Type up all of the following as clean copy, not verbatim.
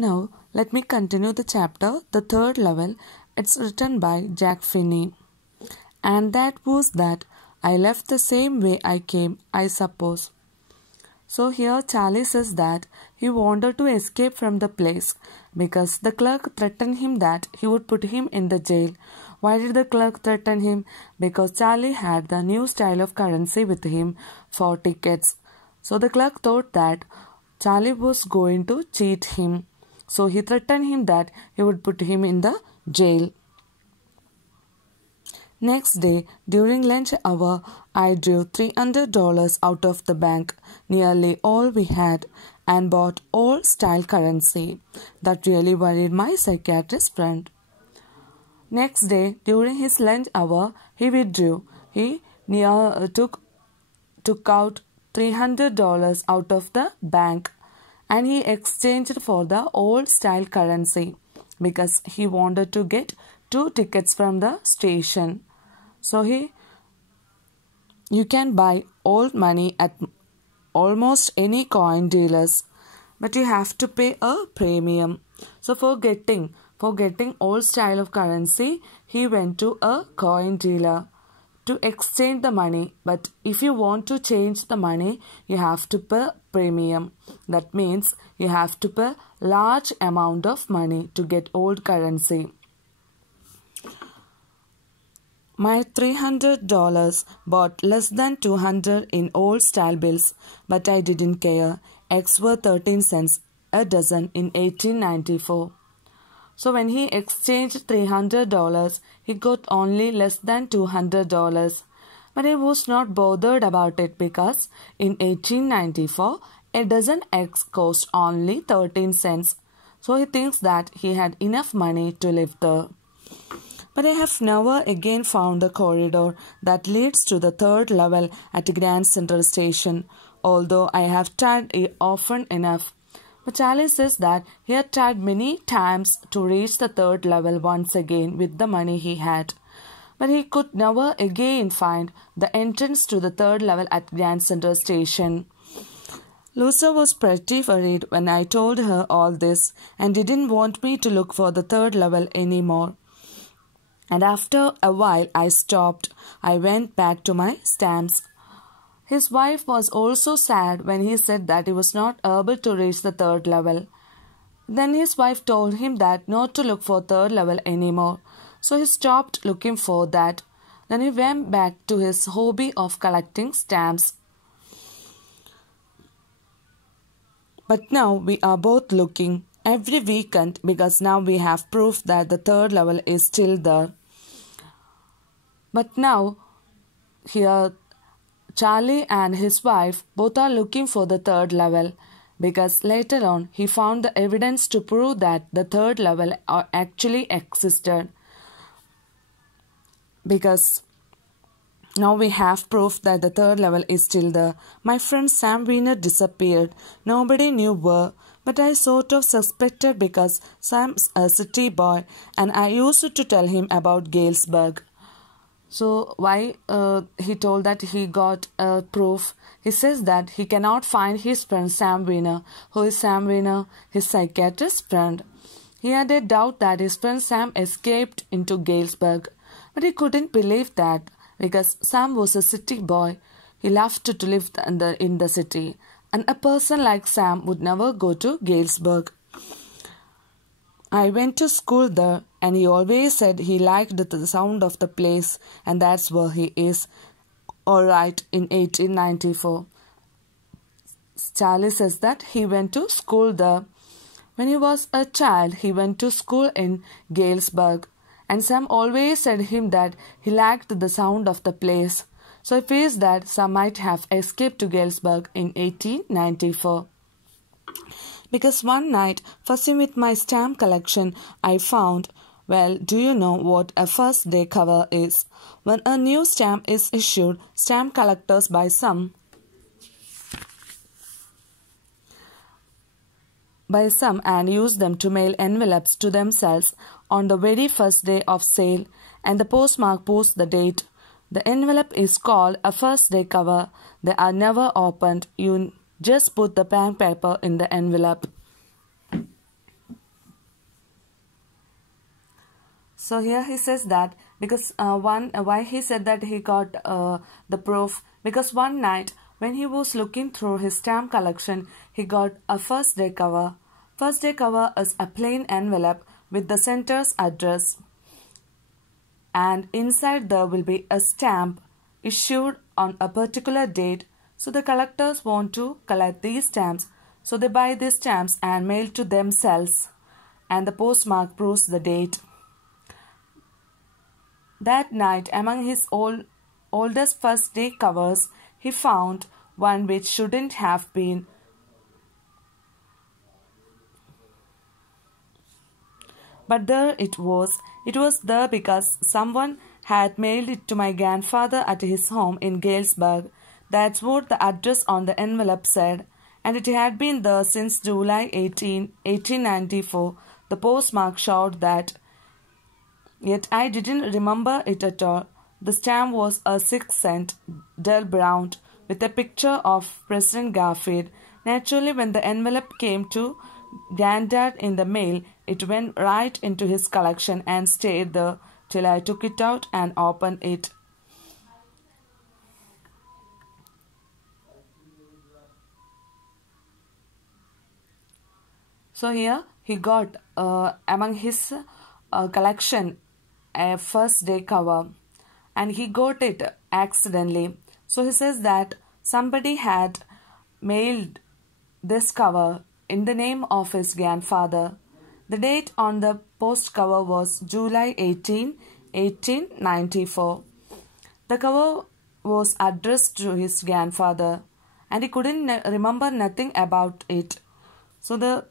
Now, let me continue the chapter, The Third Level. It's written by Jack Finney. And that was that. I left the same way I came, I suppose. So here Charlie says that he wanted to escape from the place because the clerk threatened him that he would put him in the jail. Why did the clerk threaten him? Because Charlie had the new style of currency with him for tickets. So the clerk thought that Charlie was going to cheat him. So he threatened him that he would put him in the jail. Next day, during lunch hour, I drew $300 out of the bank, nearly all we had, and bought old style currency. That really worried my psychiatrist friend. Next day, during his lunch hour, he withdrew. He took out $300 out of the bank, and he exchanged for the old style currency because he wanted to get 2 tickets from the station. So you can buy old money at almost any coin dealers, but you have to pay a premium. So for getting old style of currency, he went to a coin dealer to exchange the money. But if you want to change the money, you have to pay premium. That means you have to pay large amount of money to get old currency. My $300 bought less than 200 in old style bills, but I didn't care. Eggs were 13 cents a dozen in 1894. So when he exchanged $300, he got only less than $200. But he was not bothered about it because in 1894, a dozen eggs cost only 13 cents. So he thinks that he had enough money to live there. But I have never again found the corridor that leads to the 3rd level at Grand Central Station, although I have tried it often enough. But Charlie says that he had tried many times to reach the 3rd level once again with the money he had. But he could never again find the entrance to the 3rd level at Grand Central Station. Lucia was pretty worried when I told her all this and didn't want me to look for the 3rd level anymore. And after a while I stopped. I went back to my stamps. His wife was also sad when he said that he was not able to reach the 3rd level. Then his wife told him that not to look for 3rd level anymore. So he stopped looking for that. Then he went back to his hobby of collecting stamps. But now we are both looking every weekend because now we have proof that the 3rd level is still there. But now here Charlie and his wife both are looking for the 3rd level because later on he found the evidence to prove that the 3rd level actually existed. Because now we have proof that the 3rd level is still there. My friend Sam Wiener disappeared. Nobody knew where, but I sort of suspected because Sam's a city boy and I used to tell him about Galesburg. So why he told that he got proof? He says that he cannot find his friend Sam Wiener. Who is Sam Wiener? His psychiatrist friend. He had a doubt that his friend Sam escaped into Galesburg, but he couldn't believe that because Sam was a city boy. He loved to live in the city, and a person like Sam would never go to Galesburg. I went to school there, and he always said he liked the sound of the place, and that's where he is. Alright, in 1894. Charlie says that he went to school there. When he was a child, he went to school in Galesburg, and Sam always said him that he liked the sound of the place. So he feels that Sam might have escaped to Galesburg in 1894. Because one night, fussing with my stamp collection, I found, well, do you know what a first day cover is? When a new stamp is issued, stamp collectors buy some and use them to mail envelopes to themselves on the very first day of sale, and the postmark posts the date. The envelope is called a first day cover. They are never opened. You just put the bank paper in the envelope. So here he says that because why he said that he got the proof, because one night when he was looking through his stamp collection, he got a first day cover. First day cover is a plain envelope with the center's address, and inside there will be a stamp issued on a particular date. So the collectors want to collect these stamps, so they buy these stamps and mail to themselves, and the postmark proves the date. That night, among his oldest first day covers, he found one which shouldn't have been. But there it was. It was there because someone had mailed it to my grandfather at his home in Galesburg. That's what the address on the envelope said, and it had been there since July 18, 1894. The postmark showed that. Yet I didn't remember it at all. The stamp was a 6-cent, dull brown, with a picture of President Garfield. Naturally, when the envelope came to Granddad in the mail, it went right into his collection and stayed there till I took it out and opened it. So here he got among his collection a first day cover, and he got it accidentally. So he says that somebody had mailed this cover in the name of his grandfather. The date on the post cover was July 18, 1894. The cover was addressed to his grandfather, and he couldn't remember nothing about it. So the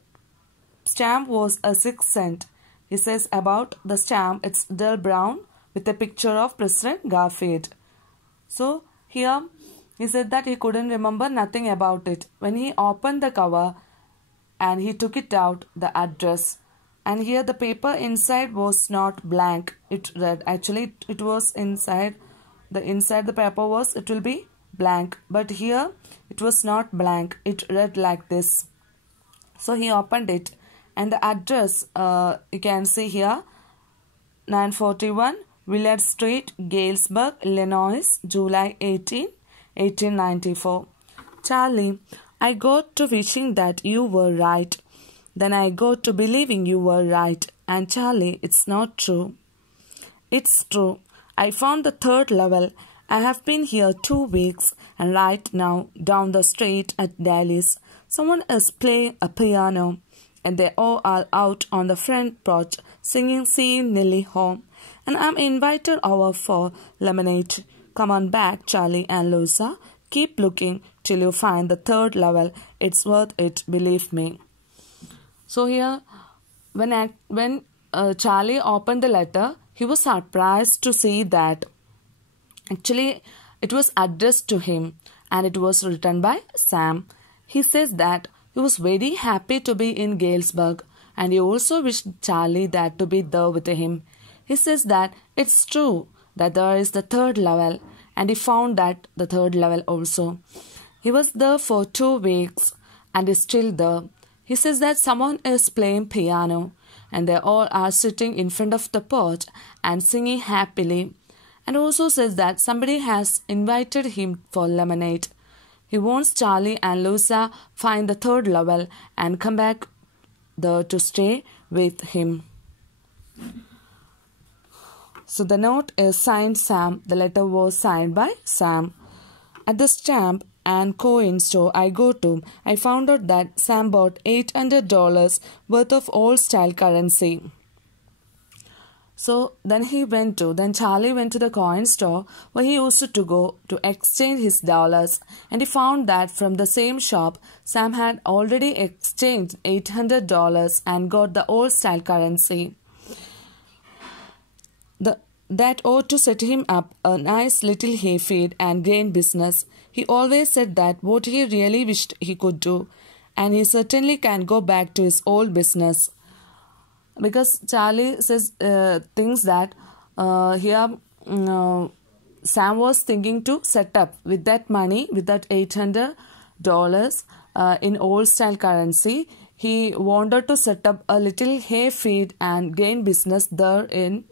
stamp was a 6-cent. He says about the stamp, it's dull brown with a picture of President Garfield. So here he said that he couldn't remember nothing about it. When he opened the cover and he took it out, the address. And here the paper inside was not blank. It read, actually it was inside the paper was, it will be blank. But here it was not blank. It read like this. So he opened it, and the address you can see here, 941 Willard Street, Galesburg, Illinois, July 18, 1894. Charlie, I got to wishing that you were right. Then I got to believing you were right. And Charlie, it's not true. It's true. I found the third level. I have been here 2 weeks, and right now, down the street at Dallas, someone is playing a piano, and they all are out on the front porch singing "See Nellie Home," and I'm invited over for lemonade. Come on back, Charlie and Lusa. Keep looking till you find the third level. It's worth it, believe me. So here, when Charlie opened the letter, he was surprised to see that actually it was addressed to him, and it was written by Sam. He says that he was very happy to be in Galesburg, and he also wished Charlie that to be there with him. He says that it's true that there is the third level, and he found that the third level also. He was there for 2 weeks and is still there. He says that someone is playing piano, and they all are sitting in front of the porch and singing happily, and also says that somebody has invited him for lemonade. He wants Charlie and Lusa find the third level and come back there to stay with him. So the note is signed Sam. The letter was signed by Sam. At the stamp and coin store I go to, I found out that Sam bought $800 worth of old-style currency. So then Charlie went to the coin store where he used to go to exchange his dollars, and he found that from the same shop Sam had already exchanged $800 and got the old-style currency. That ought to set him up a nice little hayfield and grain business. He always said that what he really wished he could do, and he certainly can go back to his old business. Because Charlie says thinks that Sam was thinking to set up with that money, with that $800 in old style currency. He wanted to set up a little hay feed and grain business there in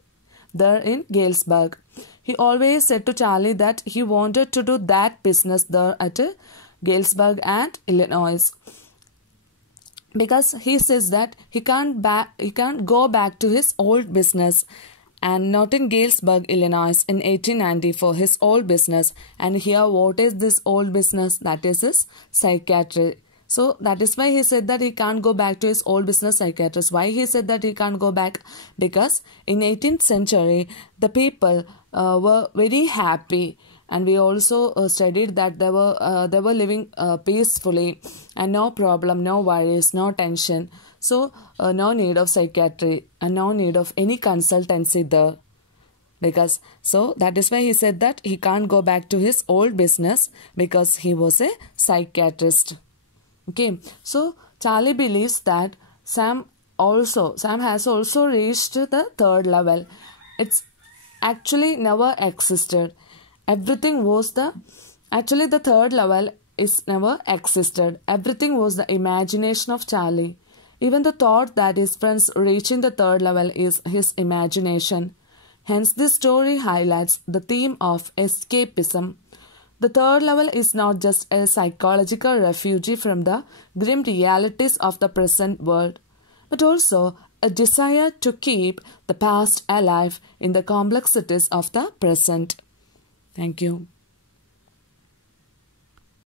there in Galesburg. He always said to Charlie that he wanted to do that business there at Galesburg and Illinois, because he says that he can't go back to his old business, and not in Galesburg, Illinois in 1890 for his old business. And here, what is this old business? That is his psychiatry. So that is why he said that he can't go back to his old business, psychiatrist. Why he said that he can't go back? Because in 18th century, the people were very happy. And we also studied that they were living peacefully and no problem, no worries, no tension. So no need of psychiatry and no need of any consultancy there. Because so that is why he said that he can't go back to his old business, because he was a psychiatrist. Okay, so Charlie believes that Sam has also reached the third level. It's actually never existed. The third level is never existed. Everything was the imagination of Charlie. Even the thought that his friends reaching the third level is his imagination. Hence, this story highlights the theme of escapism. The third level is not just a psychological refuge from the grim realities of the present world, but also a desire to keep the past alive in the complexities of the present. Thank you.